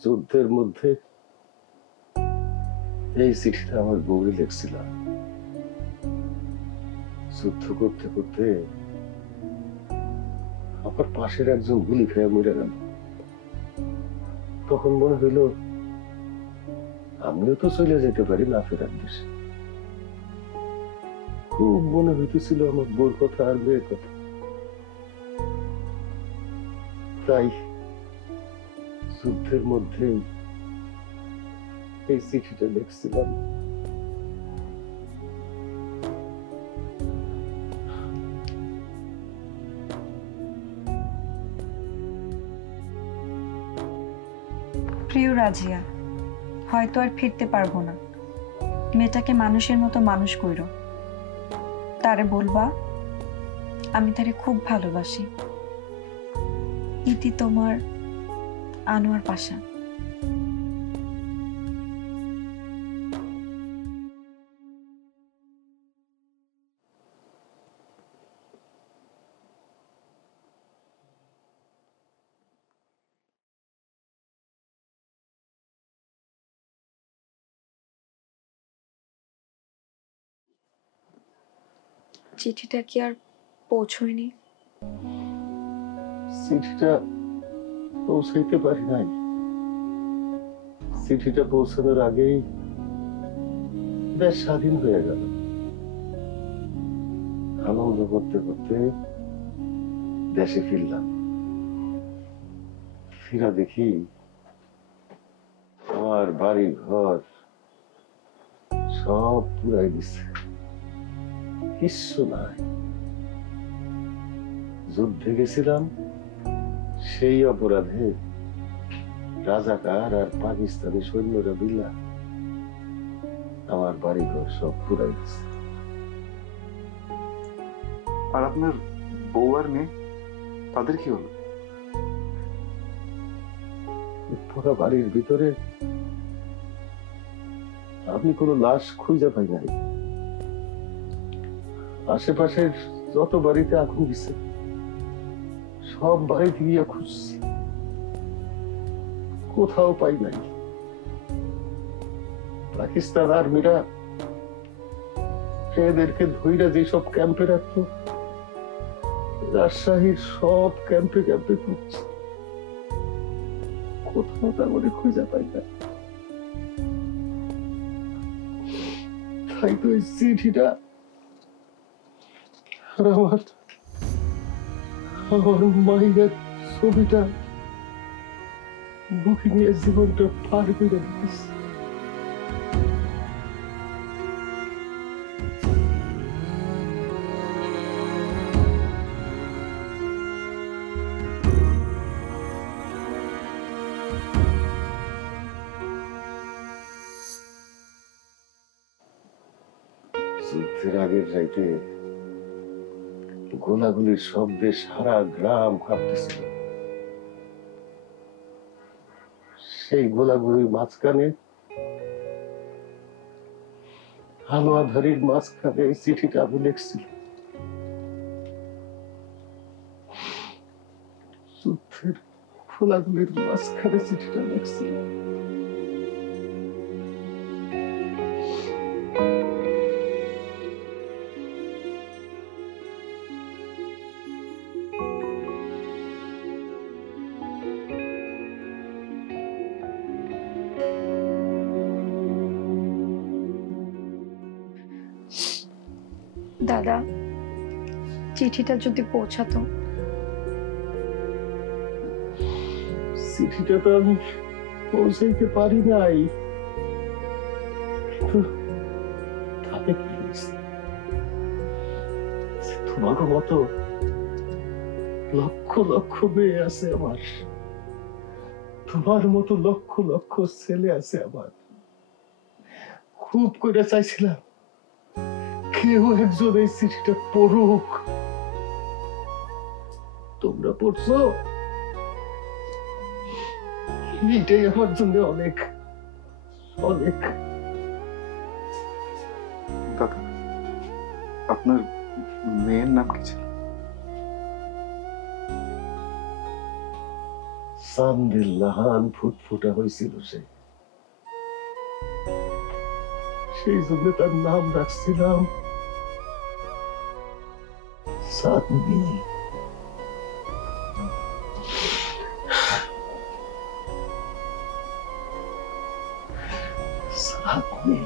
যুদ্ধের মধ্যে এই চিঠিটা আমার বউরে লিখছিলাম। যুদ্ধ করতে করতে আমার পাশের একজন গুলি খেয়ে মরে গেল। তখন মনে হইল আমিও তো চলে যেতে পারি না ফেরার দেশে। খুব মনে হইতেছিল আমার বউর কথা আর মেয়ের কথা। তাই যুদ্ধের মধ্যে এই চিঠিটা লিখছিলাম। প্রিয় রাজিয়া, হয়তো আর ফিরতে পারবো না। মেয়েটাকে মানুষের মতো মানুষ কইরো। তারে বলবা আমি তারে খুব ভালোবাসি। ইতি তোমার আনোয়ার পাশা। চিঠিটা কি আর পৌঁছয়নি? চিঠিটা পৌঁছাইতে পারি নাই। চিঠিটা পৌঁছানোর আগেই দেশ স্বাধীন হয়ে গেল। আনন্দ করতে করতে দেশে ফিরলাম। ফিরা দেখি আমার বাড়ি ঘর সব পুরাই দিছে, কিচ্ছু নাই। যুদ্ধে গেছিলাম, সেই অপরাধে রাজাকার আর পাকিস্তানি সৈন্যরা মিলা আমার বাড়িঘর সব পুরাই দিছে। আর আপনার বউ আর মেয়ে, তাদের কি হলো? পুরো বাড়ির ভিতরে আমি কোনো লাশ খুঁজে পাই নাই। আশেপাশের যত বাড়িতে আগুন দিছে সব বাড়িতে গিয়ে খুঁজছি, কোথাও পাই নাই। পাকিস্তান আর্মিরা এদেরকে ধইরা যেসব ক্যাম্পে রাখতো, রাজশাহীর সব ক্যাম্পে ক্যাম্পে খুঁজছি, কোথাও তেমন খুঁজে পাই না। তাই তো এই চিঠিটা আর আমার মায়ের ছবিটা বুকে নিয়ে জীবনটা পার করে দিয়েছি। যুদ্ধের আগের রাইতে গোলাগুলির শব্দে সারা গ্রাম কাঁপতেছিল। সেই গোলাগুলির মাঝখানে হালুয়াধারীর মাঝখানে এই চিঠিটা আমি লিখছিল। যুদ্ধের গোলাগুলির মাঝখানে চিঠিটা লিখছিল। দাদা, চিঠিটা যদি পৌঁছাতো। চিঠিটা তো আমি পৌঁছাইতে পারি নাই, কিন্তু তাতে কি হয়েছে? তোমার মতো লক্ষ লক্ষ মেয়ে আছে আমার, তোমার মতো লক্ষ লক্ষ ছেলে আছে আমার। খুব করে চাইছিলাম কেউ একজন এই চিঠিটা পড়ুক। তোমরা পড়ছো, এটাই আমার জন্য অনেক অনেক। দাদা, আপনার মেয়ের নাম কি ছিল? চান্দের লাহান ফুটফুটা হয়েছিল সেই জন্য তার নাম রাখছিলাম চাঁদনি। চাঁদনি।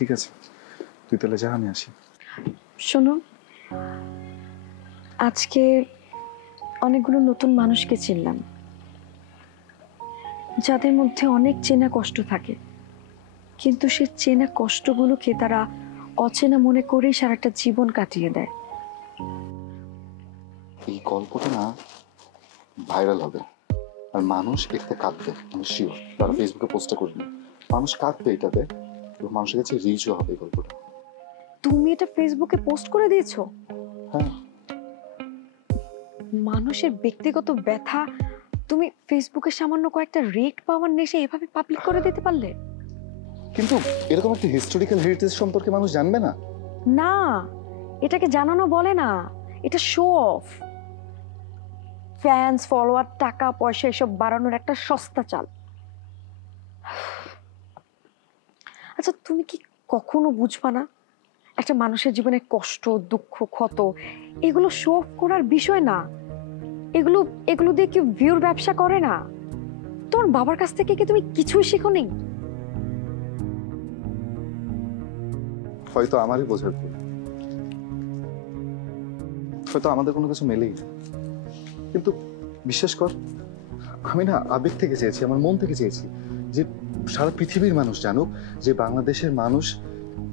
ঠিক আছে, তুই তাহলে যা, আমি আসি। শোনো, আজকে অনেকগুলো নতুন মানুষকে চিনলাম, যাদের মধ্যে অনেক চেনা কষ্ট থাকে, কিন্তু সে চেনা কষ্টগুলোকে তারা অচেনা মনে করেই সারাটা জীবন কাটিয়ে দেয়। এই গল্পটা না ভাইরাল হবে, আর মানুষ এতে কাঁদবে, আমি শিওর। তারা ফেসবুকে পোস্টটা করবে, মানুষ কাঁদবে এটাতে, এবং মানুষের কাছে রিচও হবে এই গল্পটা। তুমি এটা ফেসবুকে পোস্ট করে দিয়েছো? হ্যাঁ। মানুষের ব্যক্তিগত ব্যথা তুমি ফেসবুকে সামান্য কয়েকটা রেট পাওয়ার নেশে এভাবে পাবলিক করে দিতে পারলে? কিন্তু এরকম একটা হিস্টোরিক্যাল হেরিটেজ সম্পর্কে মানুষ জানবে না। না, এটাকে জানানো বলে না, এটা শো অফ। ফ্যান্স, ফলোয়ার, টাকা পয়সা এসব বাড়ানোর একটা সস্তা চাল। আচ্ছা, তুমি কি কখনো বুঝবা না একটা মানুষের জীবনে কষ্ট, দুঃখ, ক্ষত এগুলো শো অফ করার বিষয় না। এগুলো দিয়ে কেউ ভিউর ব্যবসা করে না। তোমার বাবার কাছ থেকে কি তুমি কিছুই শেখোনি? হয়তো আমারই বোঝার ভুল, হয়তো আমাদের কোনো কিছু মেলেই না। কিন্তু বিশ্বাস কর, আমি না আবেগ থেকে চেয়েছি, আমার মন থেকে চেয়েছি যে সারা পৃথিবীর মানুষ জানুক যে বাংলাদেশের মানুষ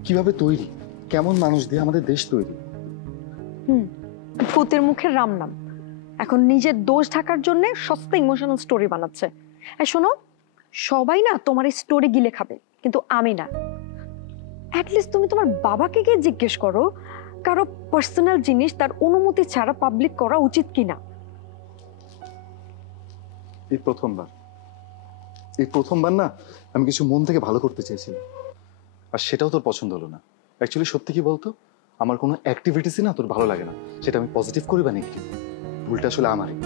কিভাবে তৈরি, কেমন মানুষ দিয়ে আমাদের দেশ তৈরি। ভূতের মুখের রাম নাম এখন নিজের দোষ ঢাকার জন্য সস্তা ইমোশনাল স্টোরি বানাচ্ছে। শোনো, সবাই না তোমার এই স্টোরি গিলে খাবে, কিন্তু আমি না। অ্যাটলিস্ট তুমি তোমার বাবাকে গিয়ে জিজ্ঞেস করো কারো পার্সোনাল জিনিস তার অনুমতি ছাড়া পাবলিক করা উচিত কিনা। এই প্রথমবার না আমি কিছু মন থেকে ভালো করতে চেয়েছিলাম, আর সেটাও তোর পছন্দ হলো না। অ্যাকচুয়ালি সত্যি কি বলতো, আমার কোনো অ্যাক্টিভিটিসই না তোর ভালো লাগে না, সেটা আমি পজিটিভ করি বা নেগেটিভ, ভুলটা আসলে আমারই।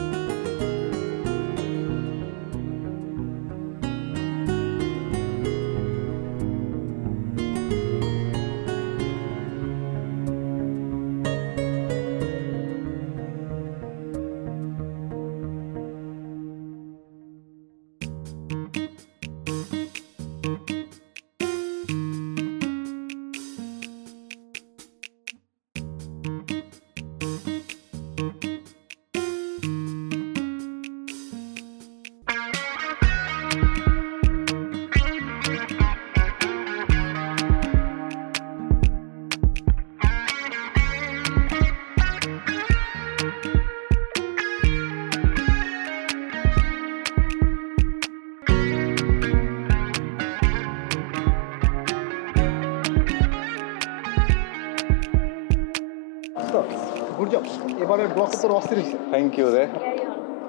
এবারের ব্লগ তোর অস্থির হয়েছে। থ্যাংক ইউ রে,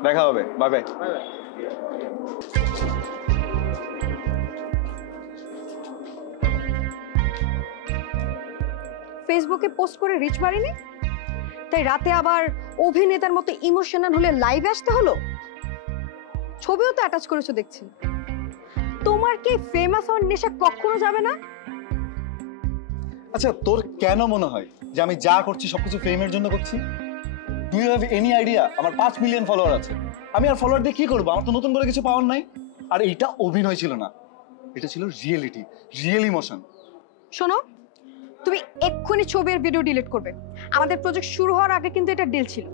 দেখা হবে, বাই বাই। ফেসবুকে পোস্ট করে রিচ বাড়েনি, তাই রাতে আবার অভিনেতার মতো ইমোশনাল হলে লাইভে আসতে হলো। ছবিও তো অ্যাটাচ করেছো দেখছি। তোমার কি ফেমাস হওয়ার নেশা কখনো যাবে না? আচ্ছা, তোর কেন মনে হয় যে আমি যা করছি সবকিছু ফেমের জন্য করছি? Do you have any idea আমার 5 মিলিয়ন ফলোয়ার আছে? আমি আর ফলোয়ার দিয়ে কি করবো? আমার তো নতুন করে কিছু পাওয়ার নাই। আর এইটা অভিনয় ছিল না, এটা ছিল রিয়েলিটি, রিয়েল ইমোশন। শোনো, তুমি এক্ষুনি ছবির ভিডিও ডিলিট করবে। আমাদের প্রজেক্ট শুরু হওয়ার আগে কিন্তু এটা ডিল ছিল।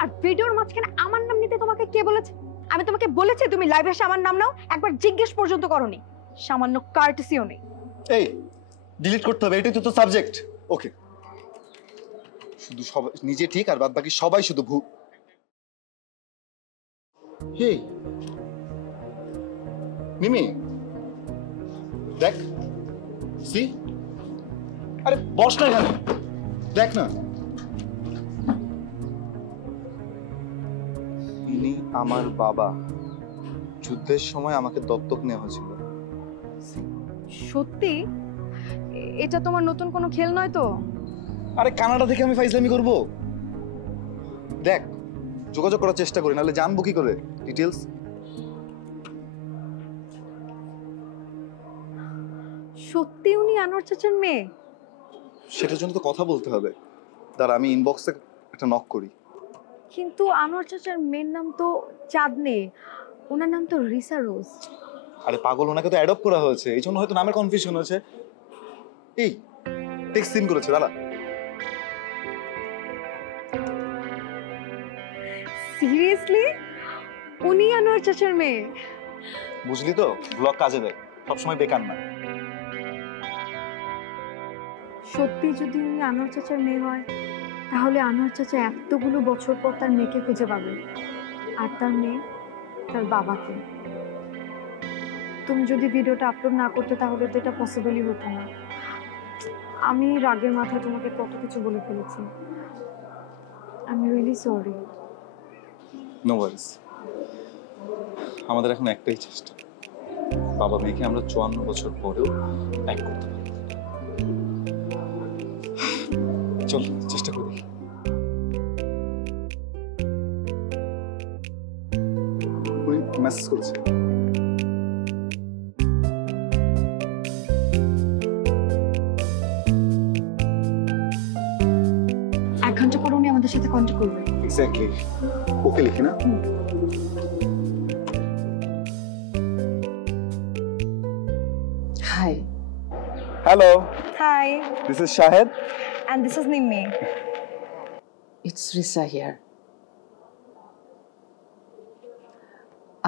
আর ভিডিওর মাঝখানে আমার নাম নিতে তোমাকে কে বলেছে? আমি তোমাকে বলেছি তুমি লাইভে এসে আমার নাম নাও? একবার জিজ্ঞেস পর্যন্ত করনি, সামান্য কার্টেসিও নেই। এই ডিলিট করতে হবে, এটাই তো সাবজেক্ট। ওকে, শুধু সবাই নিজে ঠিক আর বাদ বাকি সবাই শুধু ভুল। হেই মিমি, দেখ, সি, আরে বস না এখানে, দেখ না। ইনি আমার বাবা যুদ্ধের সময় আমাকে দত্তক নেওয়া হয়েছিল। সত্যি? এটা তোমার নতুন কোনো খেল নয় তো? আরে কানাডা থেকে আমি ফাইজলামি করব? দেখ, যোগাযোগ করার চেষ্টা করি, নাহলে জানবো কি করে ডিটেলস। সত্যি উনি আনোয়ার চাচার মেয়ে? সেটার জন্য তো কথা বলতে হবে। দাঁড়া, আমি ইনবক্সে একটা নক করি। কিন্তু আনোয়ার চাচার মেয়ের নাম তো চাঁদনি, ওনার নাম তো রিসা রোজ। আরে পাগল, ওনাকে তো অ্যাডপ্ট করা হয়েছে, এই জন্য হয়তো নামের কনফিউশন হয়েছে। এই টেক্সট সিন করেছে, দাঁড়া। সিরিয়াসলি? উনি আনোয়ার চাচার মেয়ে? বুঝলি তো, ব্লগ কাজে দেয়, সবসময় বেকার না। সত্যি যদি উনি আনোয়ার চাচার মেয়ে হয়, তাহলে আনোয়ার চাচা এতগুলো বছর পর তার মেয়েকে খুঁজে পাবে, আর তার মেয়ে তার বাবাকে। তুমি যদি ভিডিওটা আপলোড না করতে তাহলে তো এটা পসিবলই হতো না। আমি রাগের মাথায় তোমাকে কত কিছু বলে ফেলেছি। I am really sorry. No worries. আমাদের এখন একটাই চেষ্টা, বাবা মেয়েকে আমরা 54 বছর পরেও এক করতে পারি। চল চেষ্টা করি। উনি মেসেজ করেছে। এক ঘন্টা পর উনি আমাদের সাথে কন্ট্যাক্ট করবে। এক্স্যাক্টলি, ওকে লিখি না? Hi. Hello, hi, this is Shahed. And this is Nimmi. It's Risa here.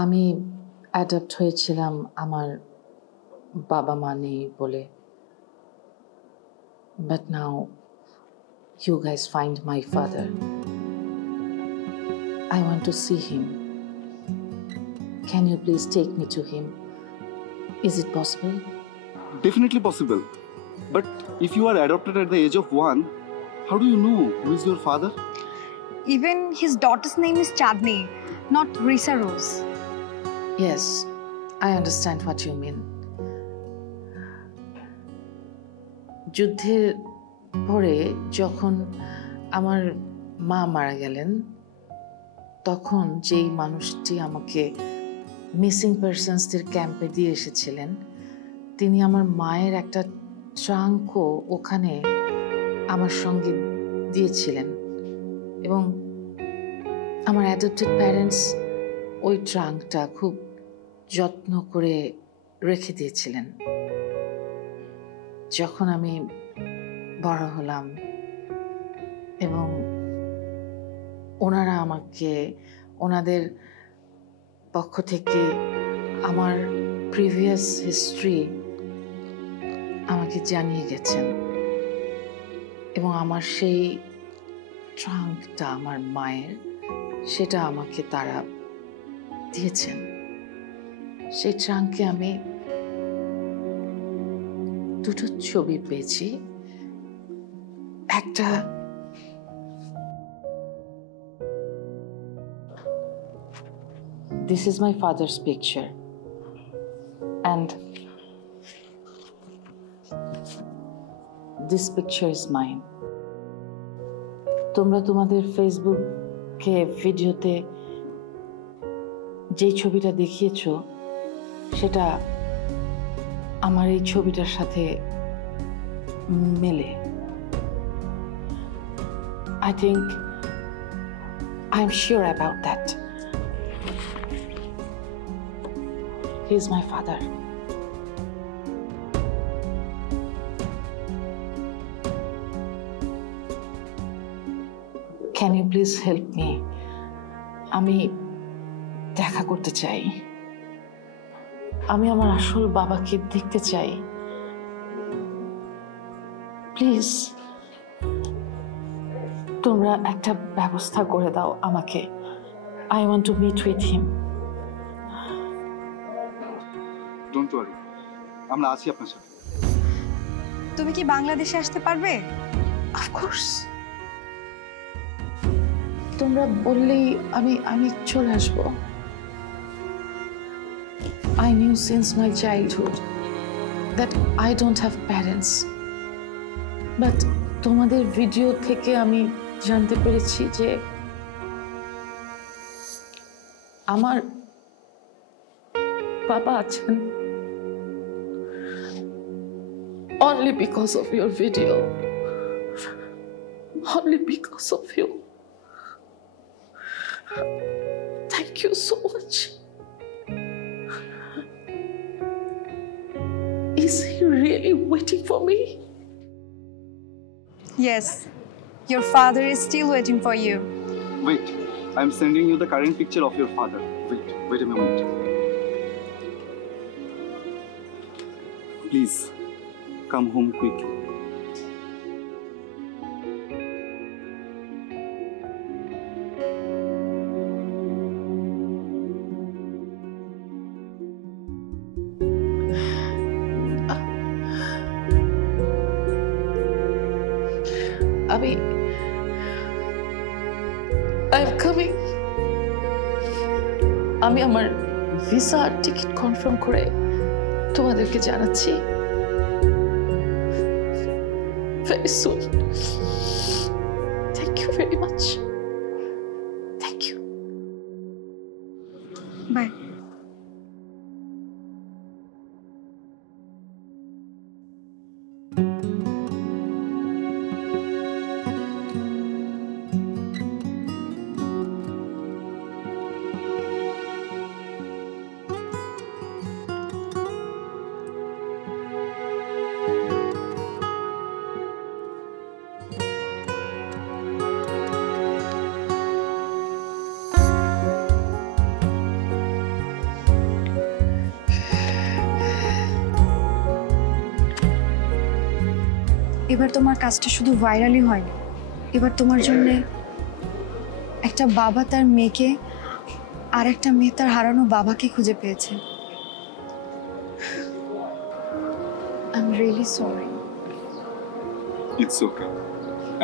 আমি অ্যাডাপ্ট হয়েছিলাম আমার বাবা মা নেই বলে, but now you guys find my father. I want to see him. Can you please take me to him? Is it possible? Definitely possible. But if you are adopted at the age of 1, how do you know who is your father? Even his daughter's name is Chandni, not Risa Rose. Yes, I understand what you mean. যুদ্ধের পরে যখন আমার মা মারা গেলেন, তখন যেই মানুষটি আমাকে মিসিং পারসনসদের ক্যাম্পে দিয়ে এসেছিলেন, তিনি আমার মায়ের একটা ট্রাঙ্কও ওখানে আমার সঙ্গে দিয়েছিলেন, এবং আমার অ্যাডপ্টেড প্যারেন্টস ওই ট্রাঙ্কটা খুব যত্ন করে রেখে দিয়েছিলেন। যখন আমি বড় হলাম এবং ওনারা আমাকে ওনাদের পক্ষ থেকে আমার প্রিভিয়াস হিস্ট্রি আমাকে জানিয়ে গেছেন, এবং আমার সেই ট্রাঙ্কটা আমার মায়ের, সেটা আমাকে তারা দিয়েছেন। সেই ট্রাঙ্কে আমি দুটো ছবি পেয়েছি। একটা this is my father's picture and this picture is mine. তোমরা তোমাদের ফেসবুকে ভিডিওতে যেই ছবিটা দেখিয়েছো, সেটা আমার এই ছবিটার সাথে মেলে। I think I'm sure about that. He is my father. Can you please help me? আমি দেখা করতে চাই। আমি আমার আসল বাবাকে দেখতে চাই। প্লিজ তোমরা একটা ব্যবস্থা করে দাও আমাকে। I want to meet with him. Don't worry, আমরা আছি আপনার সাথে। তুমি কি বাংলাদেশে আসতে পারবে? Of course. তোমরা বললেই আমি আমি চলে আসবো। I knew since my childhood that I don't have parents. But তোমাদের ভিডিও থেকে আমি জানতে পেরেছি যে আমার বাবা আছেন। Only because of your video. Only because of you. Thank you so much. Is he really waiting for me? Yes, your father is still waiting for you. Wait, I'm sending you the current picture of your father. Wait a moment. Please, come home quickly. I'm coming. আমি আমার visa ticket confirm করে তোমাদেরকে জানাচ্ছি very soon. Thank you very much. Thank you. Bye. এবার তোমার কাজটা শুধু ভাইরালই হয়নি, এবার তোমার জন্য একটা বাবা তার মেয়েকে আর একটা মেয়ে তার হারানো বাবাকে খুঁজে পেয়েছে। I am really sorry. It's okay.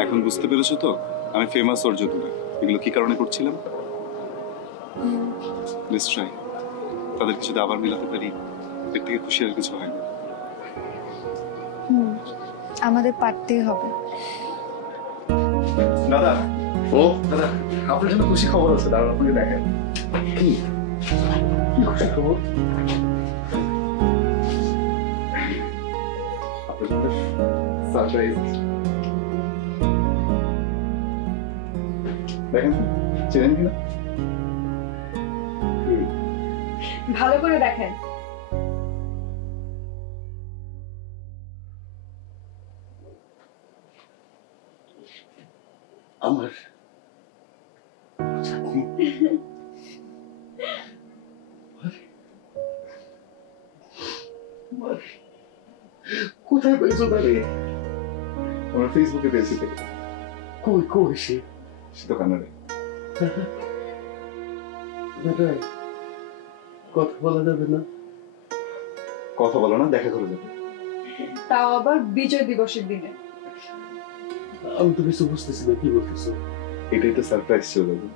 এখন বুঝতে পেরেছো তো আমি ফেমাস ওর জন্য এগুলো কি কারণে করছিলাম? Let's try. তাদেরকে যদি আবার মিলাতে পারি এর থেকে খুশি আর কিছু হয় না। আমাদের পারতেই হবে। দাদা দাদা আপনার জন্য খুশি খবর আছে, দাদা আপনাকে দেখেন। কি খুশি খবর? আপনার জন্য সারপ্রাইজ। দেখেন চেনেন কিনা? ভালো করে দেখেন। আমার কোথায় পেয়েছো তারে? আমরা ফেসবুকে পেয়েছি থেকে। কই কই সে? সে তো কানাডায়। কথা বলা যাবে না? কথা বলো না, দেখা করে যাবে। তাও আবার বিজয় দিবসের দিনে। আমি তো কিছু বুঝতেছি না, কি বলতেছো? এটাই তো সারপ্রাইজ ছিল দাদু।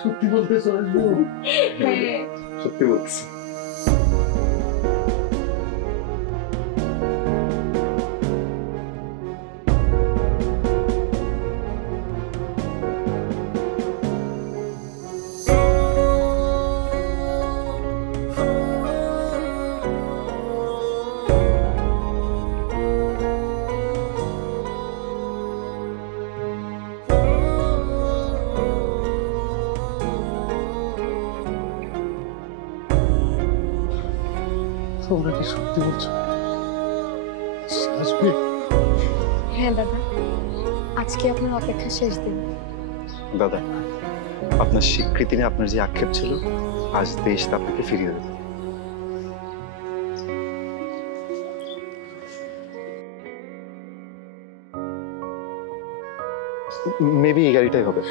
সত্যি বলতেছো? আসবো? সত্যি বলছি। তোমরা কি সত্যি বলছো? আসবে? হ্যাঁ দাদা, আজকে আপনার অপেক্ষা শেষ দিন। দাদা আপনার স্বীকৃতি নিয়ে আপনার যে আক্ষেপ ছিল আজ দেশ তা আপনাকে ফিরিয়ে দেবে। মেবি এই গাড়িটাই হবে।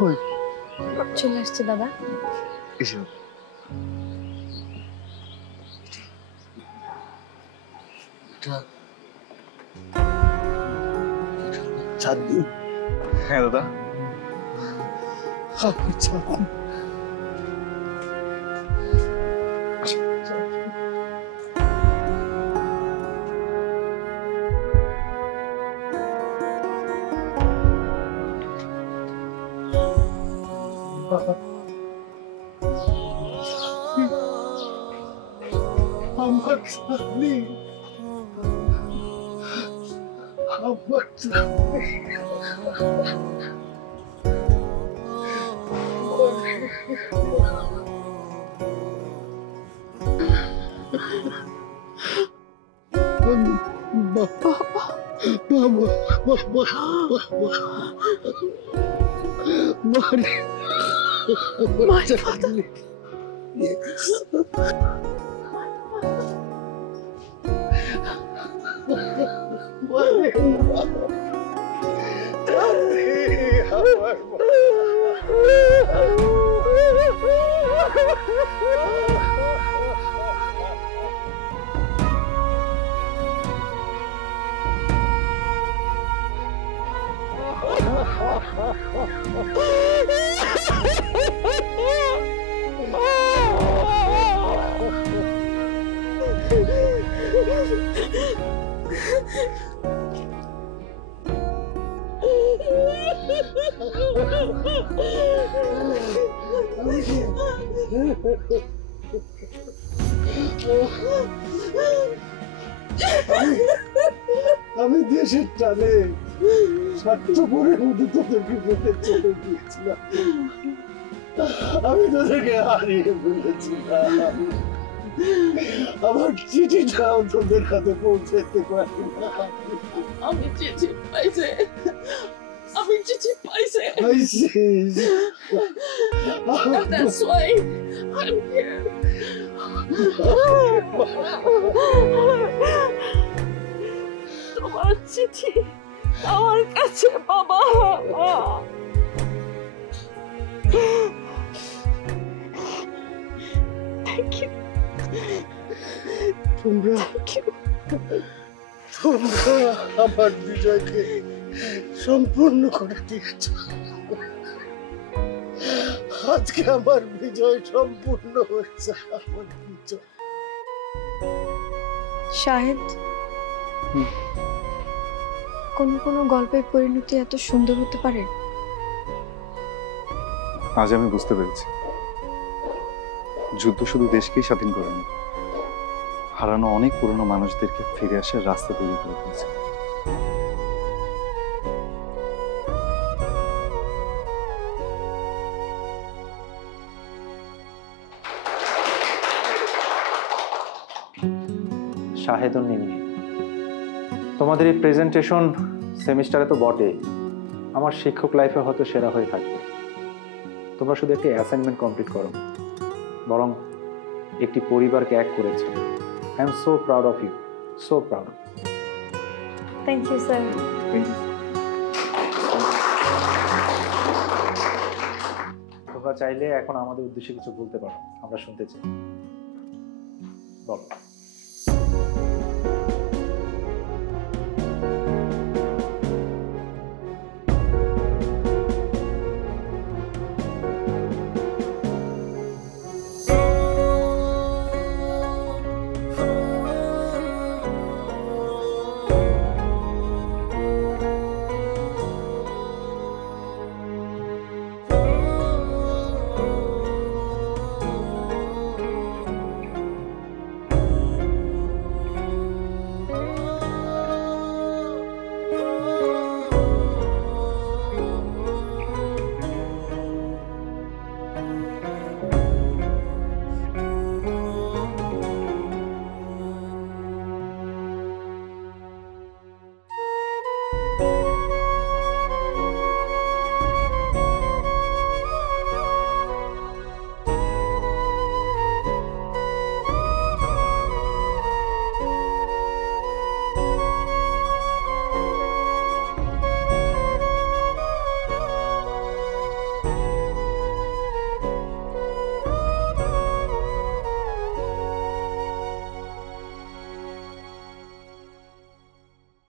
কই চলে আসছে দাদা। এসে চাঁদনি। হ্যাঁ দাদা। আমার চাঁদনি। আমার চাঁদনি, আমার চাঁদনি। বাবা বাবা বাবা My father. আমি দেশের টানে স্বার্থপরের মধ্যে তোদেরকে ফেলে চলে গিয়েছিলাম। আমি তোদেরকে হারিয়ে ফেলেছিলাম। আমার চিঠিটাও তোদের হাতে পৌঁছাতে পারি না। আমি চিঠি পাইছে, আমি চিঠি পাইছে। পাইছিস? And that's why I'm here. তোমার চিঠি আমার কাছে বাবা। Thank you. তোমরা আমার বিজয়কে সম্পূর্ণ করে দিয়েছ। আজকে আমার বিজয় সম্পূর্ণ হচ্ছে। আমার বিজয়। শাহেদ, কোন কোন গল্পের পরিণতি এত সুন্দর হতে পারে। আজ আমি বুঝতে পেরেছি যুদ্ধ শুধু দেশকেই স্বাধীন করেনি, হারানো অনেক পুরনো মানুষদেরকে ফিরে আসার রাস্তা তৈরি করে দিয়েছে। শাহেদুন নিম্নি, তোমাদের এই প্রেজেন্টেশন সেমিস্টারে তো বটে, আমার শিক্ষক লাইফে হয়তো সেরা হয়ে থাকবে। তোমরা শুধু একটি অ্যাসাইনমেন্ট কমপ্লিট করো, বরং একটি পরিবারকে এক করেছো। I am so proud of you, so proud of you. Thank you sir. তোমরা চাইলে এখন আমাদের উদ্দেশ্যে কিছু বলতে পারো, আমরা শুনতে চাই। বলো।